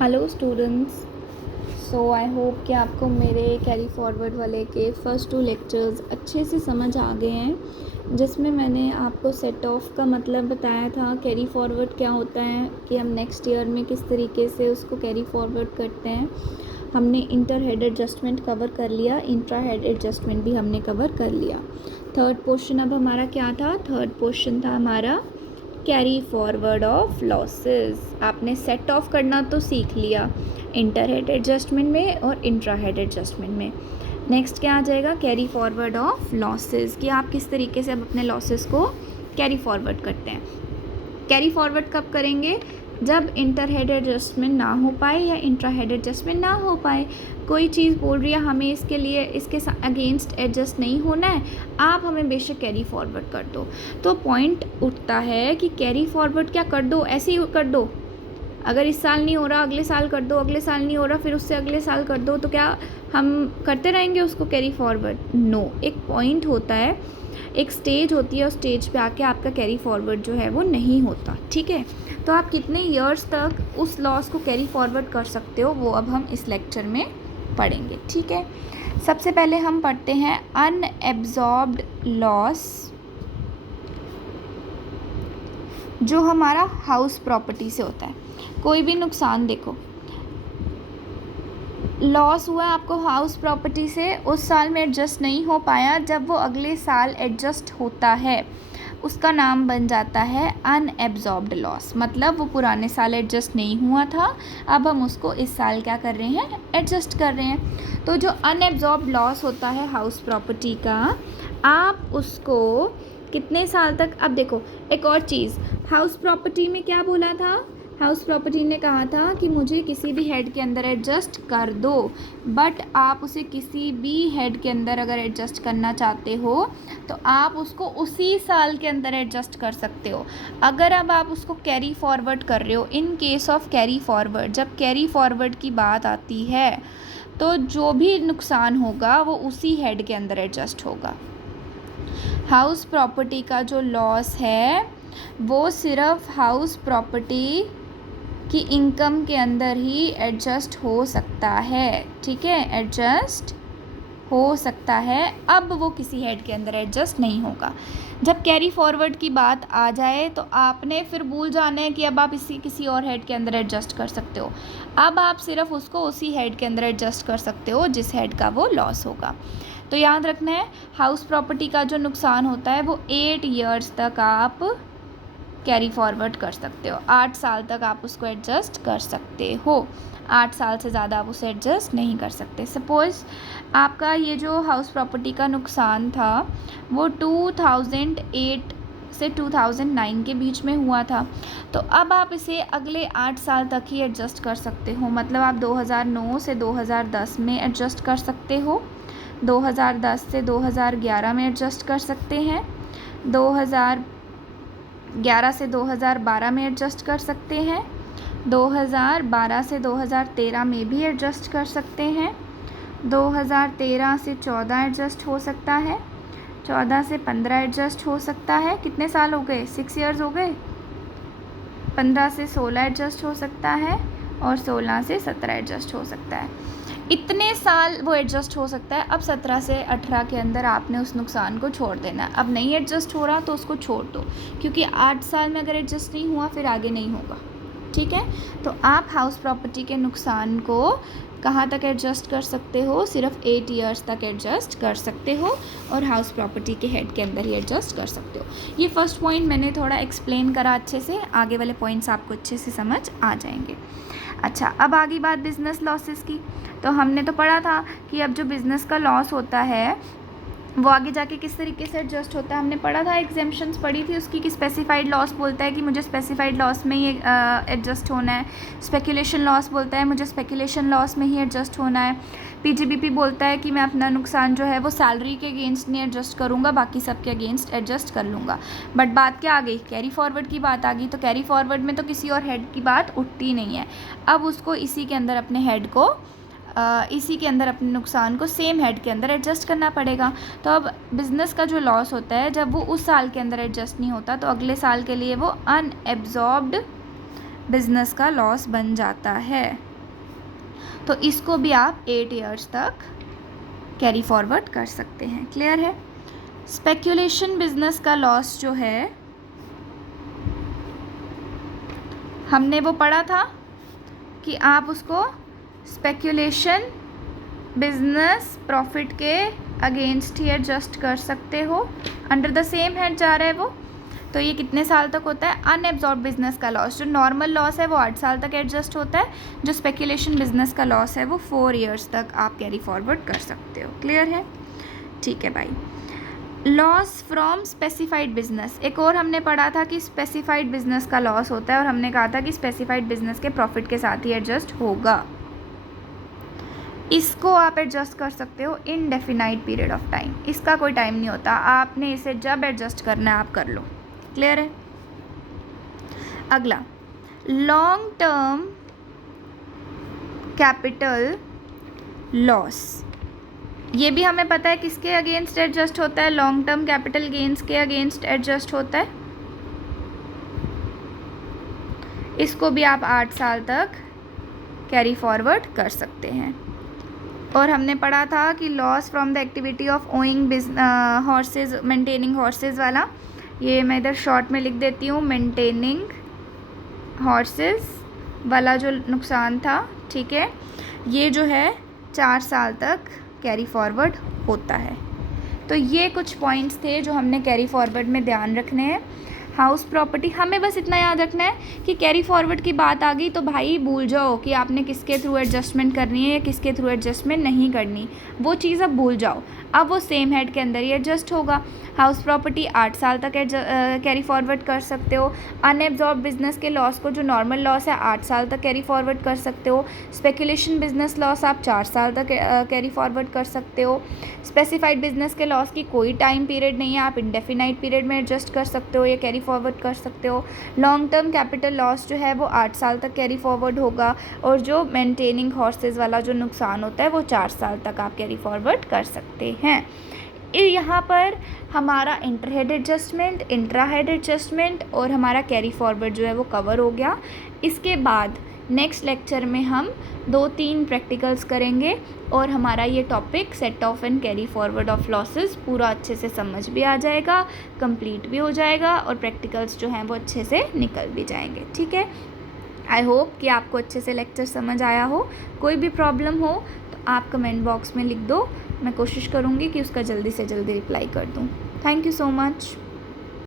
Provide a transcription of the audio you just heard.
Hello students. I hope कि आपको मेरे कैरी फॉरवर्ड वाले के फर्स्ट 2 लेक्चर्स अच्छे से समझ आ गए हैं, जिसमें मैंने आपको सेट ऑफ का मतलब बताया था। कैरी फॉरवर्ड क्या होता है कि हम नेक्स्ट ईयर में किस तरीके से उसको कैरी फॉरवर्ड करते हैं। हमने इंटर हेड एडजस्टमेंट कवर कर लिया, इंट्रा हेड एडजस्टमेंट भी हमने कवर कर लिया। थर्ड क्वेश्चन अब हमारा क्या था? थर्ड क्वेश्चन था हमारा कैरी फॉरवर्ड ऑफ लॉसेस। आपने सेट ऑफ करना तो सीख लिया इंटर हेड एडजस्टमेंट में और इंट्रा हेड एडजस्टमेंट में। नेक्स्ट क्या आ जाएगा? कैरी फॉरवर्ड ऑफ लॉसेस, कि आप किस तरीके से अब अपने लॉसेस को कैरी फॉरवर्ड करते हैं। कैरी फॉरवर्ड कब करेंगे? जब इंटर हेड एडजस्टमेंट ना हो पाए या इंट्रा हेड एडजस्टमेंट ना हो पाए। कोई चीज़ बोल रही है हमें इसके लिए इसके अगेंस्ट एडजस्ट नहीं होना है, आप हमें बेशक कैरी फॉरवर्ड कर दो। तो पॉइंट उठता है कि कैरी फॉरवर्ड क्या कर दो, ऐसे ही कर दो। अगर इस साल नहीं हो रहा अगले साल कर दो, अगले साल नहीं हो रहा फिर उससे अगले साल कर दो, तो क्या हम करते रहेंगे उसको कैरी फॉरवर्ड? नो। एक पॉइंट होता है, एक स्टेज होती है, उस स्टेज पे आके आपका कैरी फॉरवर्ड जो है वो नहीं होता। ठीक है, तो आप कितने ईयर्स तक उस लॉस को कैरी फॉरवर्ड कर सकते हो वो अब हम इस लेक्चर में पढ़ेंगे। ठीक है, सबसे पहले हम पढ़ते हैं अनएब्जॉर्ब्ड लॉस, जो हमारा हाउस प्रॉपर्टी से होता है। कोई भी नुकसान, देखो लॉस हुआ आपको हाउस प्रॉपर्टी से, उस साल में एडजस्ट नहीं हो पाया, जब वो अगले साल एडजस्ट होता है उसका नाम बन जाता है अनएब्जॉर्ब्ड लॉस। मतलब वो पुराने साल एडजस्ट नहीं हुआ था, अब हम उसको इस साल क्या कर रहे हैं? एडजस्ट कर रहे हैं। तो जो अनएब्जॉर्ब्ड लॉस होता है हाउस प्रॉपर्टी का, आप उसको कितने साल तक? अब देखो एक और चीज़, हाउस प्रॉपर्टी में क्या बोला था? हाउस प्रॉपर्टी ने कहा था कि मुझे किसी भी हेड के अंदर एडजस्ट कर दो, बट आप उसे किसी भी हेड के अंदर अगर एडजस्ट करना चाहते हो तो आप उसको उसी साल के अंदर एडजस्ट कर सकते हो। अगर अब आप उसको कैरी फॉरवर्ड कर रहे हो, in case of carry forward, जब कैरी फॉरवर्ड की बात आती है तो जो भी नुकसान होगा वो उसी हेड के अंदर एडजस्ट होगा। हाउस प्रॉपर्टी का जो लॉस है वो सिर्फ हाउस प्रॉपर्टी कि इनकम के अंदर ही एडजस्ट हो सकता है। ठीक है, एडजस्ट हो सकता है, अब वो किसी हेड के अंदर एडजस्ट नहीं होगा। जब कैरी फॉरवर्ड की बात आ जाए तो आपने फिर भूल जाना है कि अब आप इसी किसी और हेड के अंदर एडजस्ट कर सकते हो। अब आप सिर्फ उसको उसी हेड के अंदर एडजस्ट कर सकते हो जिस हेड का वो लॉस होगा। तो याद रखना है, हाउस प्रॉपर्टी का जो नुकसान होता है वो 8 ईयर्स तक आप कैरी फॉरवर्ड कर सकते हो। 8 साल तक आप उसको एडजस्ट कर सकते हो, 8 साल से ज़्यादा आप उसे एडजस्ट नहीं कर सकते। सपोज़ आपका ये जो हाउस प्रॉपर्टी का नुकसान था वो 2008 से 2009 के बीच में हुआ था, तो अब आप इसे अगले 8 साल तक ही एडजस्ट कर सकते हो। मतलब आप 2009 से 2010 में एडजस्ट कर सकते हो, 2010 से 2011 में एडजस्ट कर सकते हैं, 2011 से 2012 में एडजस्ट कर सकते हैं, 2012 से 2013 में भी एडजस्ट कर सकते हैं, 2013 से 14 एडजस्ट हो सकता है, 14 से 15 एडजस्ट हो सकता है। कितने साल हो गए? 6 ईयर्स हो गए। 15 से 16 एडजस्ट हो सकता है और 16 से 17 एडजस्ट हो सकता है। इतने साल वो एडजस्ट हो सकता है। अब 17 से 18 के अंदर आपने उस नुकसान को छोड़ देना है। अब नहीं एडजस्ट हो रहा तो उसको छोड़ दो, क्योंकि 8 साल में अगर एडजस्ट नहीं हुआ फिर आगे नहीं होगा। ठीक है, तो आप हाउस प्रॉपर्टी के नुकसान को कहाँ तक एडजस्ट कर सकते हो? सिर्फ 8 ईयर्स तक एडजस्ट कर सकते हो और हाउस प्रॉपर्टी के हेड के अंदर ही एडजस्ट कर सकते हो। ये फर्स्ट पॉइंट मैंने थोड़ा एक्सप्लेन करा अच्छे से, आगे वाले पॉइंट्स आपको अच्छे से समझ आ जाएंगे। अच्छा, अब आगे बात बिज़नेस लॉसेस की। तो हमने तो पढ़ा था कि अब जो बिज़नेस का लॉस होता है वो आगे जाके किस तरीके से एडजस्ट होता है। हमने पढ़ा था, एग्जाम्पशंस पढ़ी थी उसकी, कि स्पेसिफाइड लॉस बोलता है कि मुझे स्पेसिफाइड लॉस में ही एडजस्ट होना है, स्पेकुलेशन लॉस बोलता है मुझे स्पेकुलेशन लॉस में ही एडजस्ट होना है, पीजीबीपी बोलता है कि मैं अपना नुकसान जो है वो सैलरी के अगेंस्ट नहीं एडजस्ट करूँगा, बाकी सब के अगेंस्ट एडजस्ट कर लूँगा। बट बात क्या आ गई? कैरी फॉरवर्ड की बात आ गई। तो कैरी फॉरवर्ड में तो किसी और हेड की बात उठती नहीं है, अब उसको इसी के अंदर अपने हेड को इसी के अंदर अपने नुकसान को सेम हेड के अंदर एडजस्ट करना पड़ेगा। तो अब बिज़नेस का जो लॉस होता है जब वो उस साल के अंदर एडजस्ट नहीं होता तो अगले साल के लिए वो अनएब्जॉर्ब्ड बिज़नेस का लॉस बन जाता है। तो इसको भी आप 8 ईयर्स तक कैरी फॉरवर्ड कर सकते हैं। क्लियर है? स्पेक्यूलेशन बिजनेस का लॉस जो है हमने वो पढ़ा था कि आप उसको स्पेक्यूलेशन बिजनेस प्रॉफिट के अगेंस्ट ही एडजस्ट कर सकते हो। अंडर द सेम हेड जा रहा है वो। तो ये कितने साल तक होता है? अनएब्जॉर्ब बिजनेस का लॉस, जो नॉर्मल लॉस है वो 8 साल तक एडजस्ट होता है, जो स्पेक्यूलेशन बिजनेस का लॉस है वो 4 ईयर्स तक आप कैरी फॉरवर्ड कर सकते हो। क्लियर है? ठीक है भाई। लॉस फ्रॉम स्पेसिफाइड बिजनेस, एक और हमने पढ़ा था कि स्पेसिफाइड बिजनेस का लॉस होता है और हमने कहा था कि स्पेसिफाइड बिजनेस के प्रॉफिट के साथ ही एडजस्ट होगा। इसको आप एडजस्ट कर सकते हो इनडेफिनाइट पीरियड ऑफ टाइम। इसका कोई टाइम नहीं होता, आपने इसे जब एडजस्ट करना है आप कर लो। क्लियर है? अगला, लॉन्ग टर्म कैपिटल लॉस। ये भी हमें पता है किसके अगेंस्ट एडजस्ट होता है? लॉन्ग टर्म कैपिटल गेन्स के अगेंस्ट एडजस्ट होता है। इसको भी आप 8 साल तक कैरी फॉरवर्ड कर सकते हैं। और हमने पढ़ा था कि loss from the activity of owing horse's, maintaining horse's वाला, ये मैं इधर शॉर्ट में लिख देती हूँ, मेंटेनिंग हॉर्सेज वाला जो नुकसान था, ठीक है, ये जो है 4 साल तक कैरी फॉरवर्ड होता है। तो ये कुछ पॉइंट्स थे जो हमने कैरी फॉरवर्ड में ध्यान रखने हैं। हाउस प्रॉपर्टी, हमें बस इतना याद रखना है कि कैरी फॉरवर्ड की बात आ गई तो भाई भूल जाओ कि आपने किसके थ्रू एडजस्टमेंट करनी है या किसके थ्रू एडजस्टमेंट नहीं करनी, वो चीज़ अब भूल जाओ। अब वो सेम हेड के अंदर ही एडजस्ट होगा। हाउस प्रॉपर्टी 8 साल तक कैरी फॉरवर्ड कर सकते हो। अनएब्जॉर्ब बिजनेस के लॉस को, जो नॉर्मल लॉस है, 8 साल तक कैरी फॉरवर्ड कर सकते हो। स्पेकुलेशन बिजनेस लॉस आप 4 साल तक कैरी फॉरवर्ड कर सकते हो। स्पेसिफाइड बिजनेस के लॉस की कोई टाइम पीरियड नहीं है, आप इंडेफिनाइट पीरियड में एडजस्ट कर सकते हो या कैरी फॉरवर्ड कर सकते हो। लॉन्ग टर्म कैपिटल लॉस जो है वो 8 साल तक कैरी फॉरवर्ड होगा और जो मेंटेनिंग हॉर्सेज वाला जो नुकसान होता है वो 4 साल तक आप कैरी फॉरवर्ड कर सकते हैं। यहाँ पर हमारा inter head adjustment, intra head adjustment और हमारा कैरी फॉरवर्ड जो है वो कवर हो गया। इसके बाद नेक्स्ट लेक्चर में हम 2-3 प्रैक्टिकल्स करेंगे और हमारा ये topic set of and carry forward of losses पूरा अच्छे से समझ भी आ जाएगा, कंप्लीट भी हो जाएगा और प्रैक्टिकल्स जो हैं वो अच्छे से निकल भी जाएंगे। ठीक है, आई होप कि आपको अच्छे से लेक्चर समझ आया हो। कोई भी प्रॉब्लम हो तो आप कमेंट बॉक्स में लिख दो, मैं कोशिश करूँगी कि उसका जल्दी से जल्दी रिप्लाई कर दूँ। Thank you so much.